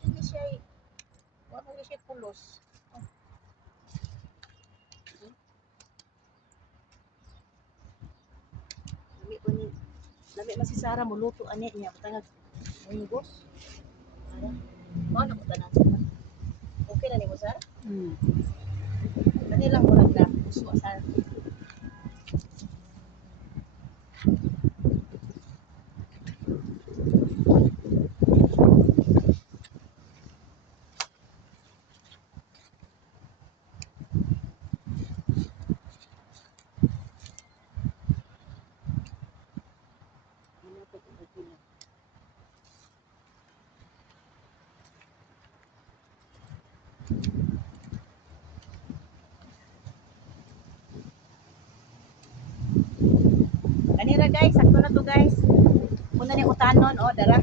Hindi siya, wala mo siya pulos. Oh. Lami ko ni, lami man si Sarah mo luto ani niya, matangag, mungos. Ano? Mao na ko tanan sila. Okay na ni mo Sarah? Hmm. Kani lang murag na puso sa Kanira guys, sakto na to guys. Muna ni utanon o dara.